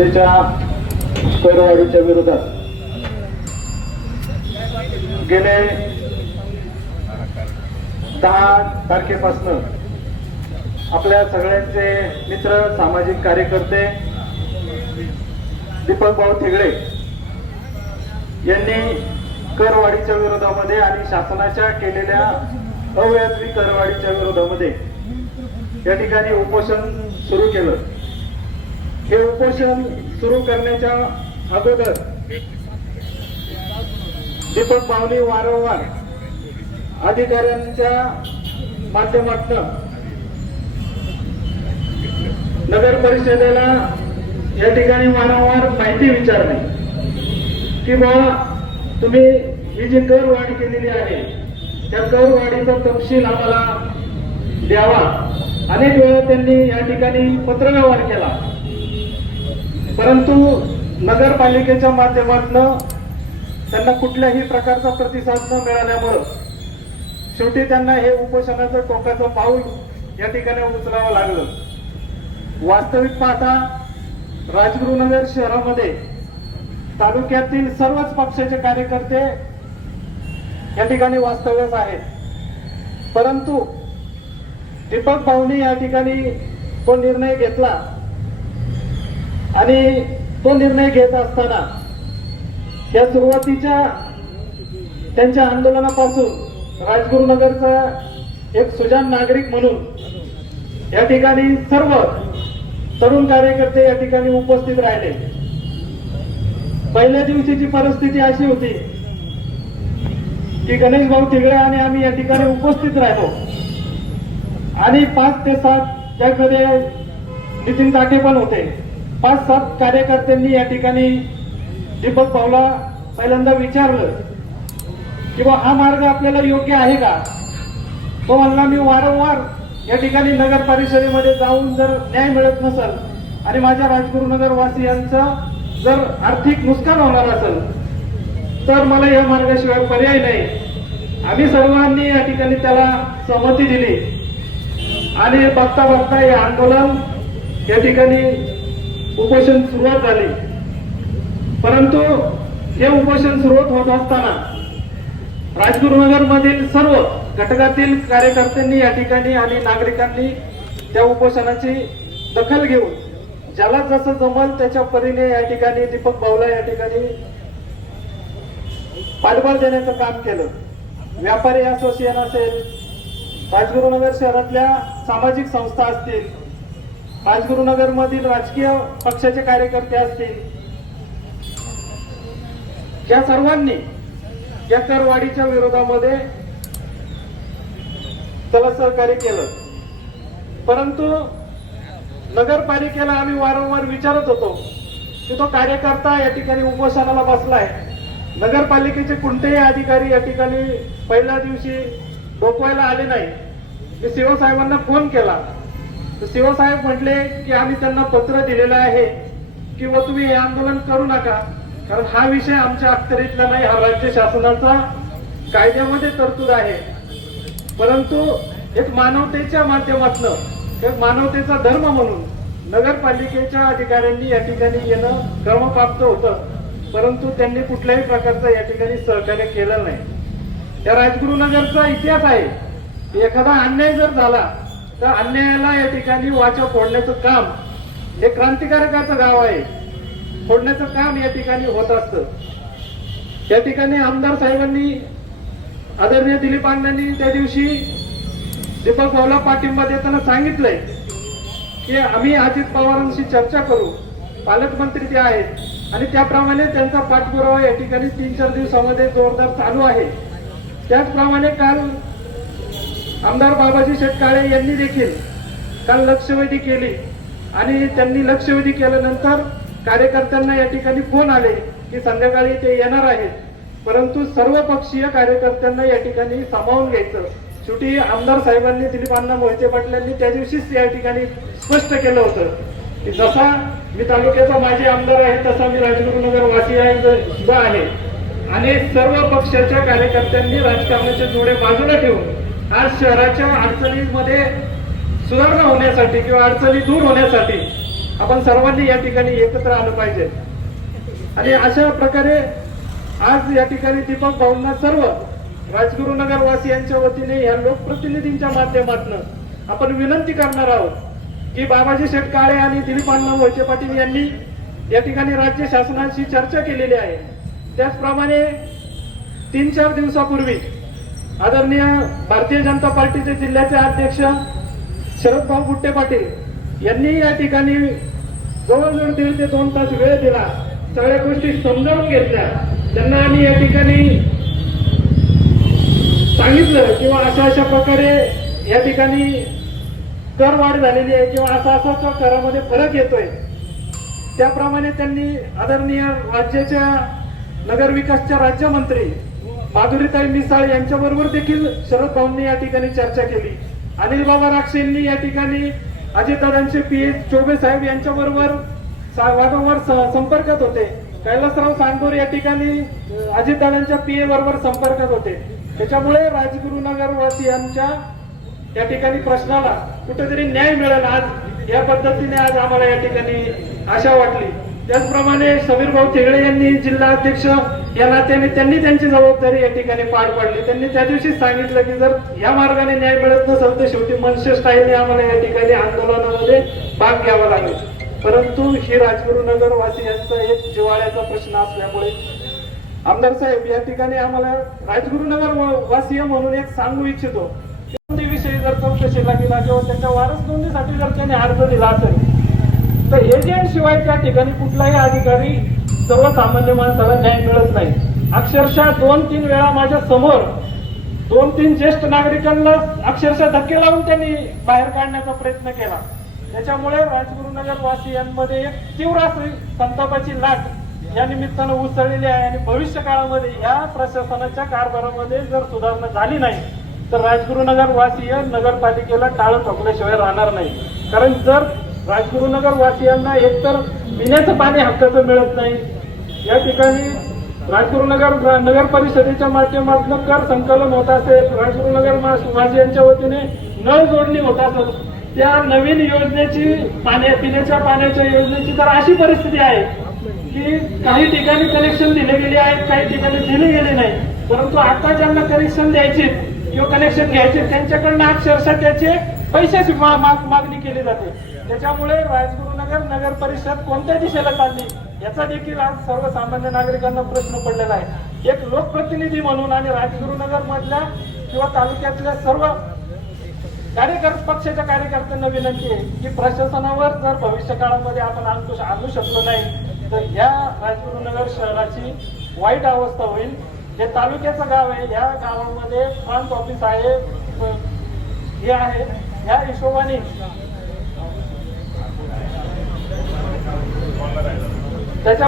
सध्याच्या करवाढीच्या विरोधात गेले दहा तारखेपासून आपल्या सगळ्यांचे मित्र सामाजिक कार्यकर्ते दीपक भाऊ ठेगडे यांनी करवाढीच्या विरोधामध्ये आणि शासनाच्या केलेल्या अव्याजवी करवाढीच्या विरोधामध्ये या ठिकाणी उपोषण सुरू केलं. हे उपोषण सुरू करण्याच्या अगोदर दीपक पावली वारंवार अधिकाऱ्यांच्या माध्यमातून नगर परिषदेला या ठिकाणी वारंवार माहिती विचारणे की बा तुम्ही ही जी करवाढ केलेली आहे त्या करवाढीचा तपशील आम्हाला द्यावा. अनेक वेळा त्यांनी या ठिकाणी पत्रव्यवहार केला. परंतु नगरपालिकेच्या माध्यमातनं त्यांना कुठल्याही प्रकारचा प्रतिसाद न मिळाल्यामुळं शेवटी त्यांना हे उपोषणाचं टोकाचं पाऊल या ठिकाणी उचलावं लागलं. वास्तविक पाहता राजगुरुनगर शहरामध्ये तालुक्यातील सर्वच पक्षाचे कार्यकर्ते या ठिकाणी वास्तव्यास आहेत. परंतु दीपक भाऊनी या ठिकाणी तो निर्णय घेतला. आणि तो निर्णय घेत असताना या सुरुवातीच्या त्यांच्या आंदोलनापासून राजगुरुनगरचा एक सुजान नागरिक म्हणून या ठिकाणी सर्व तरुण कार्यकर्ते या ठिकाणी उपस्थित राहिले. पहिल्या दिवशीची परिस्थिती अशी होती की गणेश भाऊ तिगडे आणि आम्ही या ठिकाणी उपस्थित राहिलो. आणि पाच ते सात त्याकडे नितीन ताटे पण होते पाच सात कार्यकर्त्यांनी या ठिकाणी दीपक भाऊला पहिल्यांदा विचारलं की बा हा मार्ग आपल्याला योग्य आहे का? तो म्हणला मी वारंवार या ठिकाणी नगर परिषदेमध्ये जाऊन जर न्याय मिळत नसेल आणि माझ्या राजगुरुनगर वासियांचं जर आर्थिक नुकसान होणार असेल तर मला या मार्गाशिवाय पर्याय नाही. आम्ही सर्वांनी या ठिकाणी त्याला सहमती दिली. आणि बघता बघता हे आंदोलन या ठिकाणी उपोषण सुरुवात झाली. परंतु हे उपोषण सुरुवात होत असताना राजगुरुनगर मधील सर्व घटकातील कार्यकर्त्यांनी या ठिकाणी आणि नागरिकांनी त्या उपोषणाची दखल घेऊन ज्याला जसं जमल त्याच्या परीने या ठिकाणी दीपक बावला या ठिकाणी पाठबळ देण्याचं काम केलं. व्यापारी असोसिएशन असेल राजगुरुनगर शहरातल्या सामाजिक संस्था असतील राजगुरुनगर मधील राजकीय पक्षाचे कार्यकर्ते असतील. या सर्वांनी या करवाढीच्या विरोधामध्ये त्याला सहकार्य केलं. परंतु नगरपालिकेला आम्ही वारंवार विचारत होतो की तो कार्यकर्ता या ठिकाणी उपोषणाला बसलाय. नगरपालिकेचे कोणतेही अधिकारी या ठिकाणी पहिल्या दिवशी डोकवायला आले नाही. मी शिवसाहेबांना फोन केला. तर शिवसाहेब म्हटले की आम्ही त्यांना पत्र दिलेलं आहे किंवा तुम्ही हे आंदोलन करू नका. कारण हा विषय आमच्या अखतरीतला नाही हा राज्य शासनाचा कायद्यामध्ये तरतूद आहे. परंतु एक मानवतेच्या माध्यमातनं एक मानवतेचा धर्म म्हणून नगरपालिकेच्या अधिकाऱ्यांनी या ठिकाणी येणं क्रमप्राप्त होतं. परंतु त्यांनी कुठल्याही प्रकारचं या ठिकाणी सहकार्य केलं नाही. त्या राजगुरुनगरचा इतिहास आहे. एखादा अन्याय जर झाला तर अन्यायाला या ठिकाणी वाचा फोडण्याचं काम हे क्रांतिकारकाचं गाव आहे. फोडण्याचं काम या ठिकाणी होत असतं. या ठिकाणी आमदार साहेबांनी आदरणीय दिलीप अण्णांनी त्या दिवशी दीपक भाऊला पाठिंबा देताना सांगितलंय की आम्ही अजित पवारांशी चर्चा करू. पालकमंत्री ते आहेत. आणि त्याप्रमाणे त्यांचा पाठपुरावा या ठिकाणी तीन चार दिवसामध्ये जोरदार चालू आहे. त्याचप्रमाणे काल आमदार बाबाजी शेटकाळे यांनी देखील काल लक्षवेधी केली. आणि त्यांनी लक्षवेधी केल्यानंतर कार्यकर्त्यांना या ठिकाणी फोन आले की संध्याकाळी ते येणार आहेत. परंतु सर्व पक्षीय कार्यकर्त्यांना या ठिकाणी सामावून घ्यायचं. शेवटी आमदार साहेबांनी दिलीपांना अण्णा मोहिते पाटलांनी त्या दिवशीच या ठिकाणी स्पष्ट केलं होतं की जसा मी तालुक्याचा माजी आमदार आहे तसा मी राजगुरुनगर वासी आहे सुद्धा आहे. आणि सर्व पक्षाच्या कार्यकर्त्यांनी राजकारणाचे जोडे बाजूला ठेवून आज शहराच्या अडचणीमध्ये सुधारणा होण्यासाठी किंवा अडचणी दूर होण्यासाठी आपण सर्वांनी या ठिकाणी एकत्र आलं पाहिजे. आणि अशा प्रकारे आज या ठिकाणी दीपक भाऊंना सर्व राजगुरुनगर वासियांच्या वतीने या लोकप्रतिनिधींच्या माध्यमातून आपण विनंती करणार आहोत की बाबाजी शेठ काळे आणि दिलीप अण्णा मोहिते पाटील यांनी या ठिकाणी राज्य शासनाशी चर्चा केलेली आहे. त्याचप्रमाणे तीन चार दिवसापूर्वी आदरणीय भारतीय जनता पार्टीचे जिल्ह्याचे अध्यक्ष शरदभाऊ गुट्टे पाटील यांनी या ठिकाणी जवळजवळ दीड ते दोन तास वेळ दिला. सगळ्या गोष्टी समजावून घेतल्या. त्यांना आम्ही या ठिकाणी सांगितलं किंवा अशा अशा प्रकारे या ठिकाणी कर वाढ झालेली आहे किंवा असा असा तो करामध्ये फरक येतोय. त्याप्रमाणे त्यांनी आदरणीय राज्याच्या नगरविकासच्या राज्यमंत्री माधुरीताई मिसाळ यांच्याबरोबर देखील शरद भाऊंनी या ठिकाणी चर्चा केली. अनिल बाबा राक्षेंनी या ठिकाणी अजितदादांचे पी एच चोबे साहेब यांच्याबरोबर वारंवार संपर्कात होते. कैलासराव सांगोर या ठिकाणी अजितदादांच्या पी ए बरोबर संपर्कात होते. त्याच्यामुळे राजगुरुनगर वासियांच्या या ठिकाणी प्रश्नाला कुठेतरी न्याय मिळेल आज या पद्धतीने आज आम्हाला या ठिकाणी आशा वाटली. त्याचप्रमाणे समीर भाऊ थिगळे यांनी जिल्हा अध्यक्ष या नात्याने त्यांनी त्यांची जबाबदारी या ठिकाणी पार पाडली. त्यांनी त्या दिवशी सांगितलं की जर या मार्गाने न्याय मिळत नसेल तर शेवटी मनसे स्टाईलने आम्हाला या ठिकाणी आंदोलनामध्ये भाग घ्यावा लागेल. परंतु ही राजगुरुनगर वासियांचा एक जिव्हाळ्याचा प्रश्न असल्यामुळे आमदार साहेब या ठिकाणी आम्हाला राजगुरुनगर वासीय म्हणून एक सांगू इच्छितो. विषयी जर चौकशीला गेला किंवा त्याच्या वारस नोंदीसाठी जर त्याने अर्ज दिला असेल तर एजंट शिवाय त्या ठिकाणी कुठलाही अधिकारी सर्वसामान्य माणसाला न्याय मिळत नाही. अक्षरशः दोन तीन वेळा माझ्यासमोर दोन तीन ज्येष्ठ नागरिकांना अक्षरशः धक्के लावून त्यांनी बाहेर काढण्याचा प्रयत्न केला. त्याच्यामुळे राजगुरुनगर वासियांमध्ये एक तीव्र अशी संतापाची लाट या निमित्तानं उसळलेली आहे आणि भविष्य काळामध्ये या प्रशासनाच्या कारभारामध्ये जर सुधारणा झाली नाही तर राजगुरुनगर वासीय नगरपालिकेला टाळं ठोकल्याशिवाय राहणार नाही. कारण जर राजगुरुनगर वासियांना एकतर पिण्याचं पाणी हक्काचं मिळत नाही. या ठिकाणी राजगुरुनगर नगर परिषदेच्या माध्यमातून कर संकलन होत असेल. राजगुरुनगर वासियांच्या वतीने नळ जोडणी होत असेल. त्या नवीन योजनेची पाण्या पिण्याच्या पाण्याच्या योजनेची तर अशी परिस्थिती आहे की काही ठिकाणी कनेक्शन दिले गेले आहेत काही ठिकाणी दिले गेले नाही. परंतु आता ज्यांना कनेक्शन द्यायचे किंवा कनेक्शन घ्यायचे त्यांच्याकडनं अक्षरशः त्याचे पैशाची मा- माग- मागणी केली जाते. त्याच्यामुळे राजगुरुनगर नगर परिषद कोणत्या दिशेला चालली याचा देखील आज सर्वसामान्य नागरिकांना प्रश्न पडलेला आहे. एक लोकप्रतिनिधी म्हणून आणि राजगुरुनगर मधल्या किंवा तालुक्यातल्या सर्व कार्यकर्ते पक्षाच्या कार्यकर्त्यांना विनंती आहे की प्रशासनावर जर भविष्य काळामध्ये आपण अंकुश आणू शकलो नाही तर या राजगुरुनगर शहराची वाईट अवस्था होईल. जे तालुक्याचं गाव आहे या गावामध्ये फ्रंट ऑफिस आहे हे आहे. या हिशोबाने त्याच्या